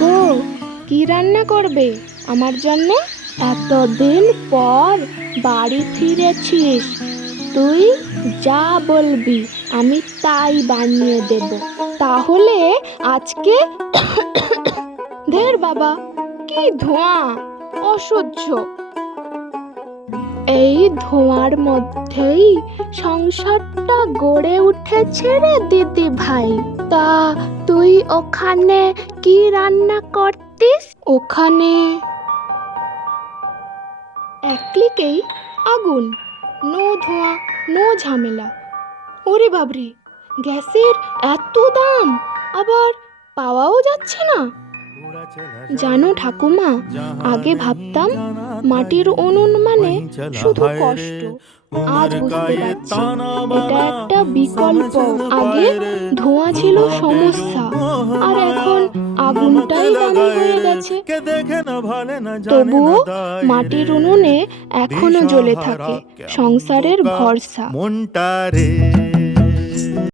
গো, কি রান্না করবে আমার জন্য? এতদিন পর বাড়ি ফিরেছিস, তুই যা বলবি আমি তাই বানিয়ে দেব। তাহলে আজকে ধের বাবা, কি ধোঁয়া, অসহ্য। এই ধোঁয়ার মধ্যেই সংসারটা গড়ে উঠেছে রে দিদি ভাই। তা তুই ওখানে কি রান্না করতিস? ওখানে এক ক্লিকেই আগুন, নো ধোঁয়া, নো ঝামেলা। ওরে বাবরে, গ্যাসের এত দাম, আবার পাওয়াও যাচ্ছে না। জানো ঠাকুমা, আগে ভাবতাম মাটির উনুন মানে শুধু কষ্ট, আজ বুঝতে পারছি এটা একটা বিকল্প। আগে ধোঁয়া ছিল সমস্যা, আর এখন আগুনটাই দামি হয়ে গেছে। তবুও মাটির উনুনে এখনো জ্বলে থাকে সংসারের ভরসা।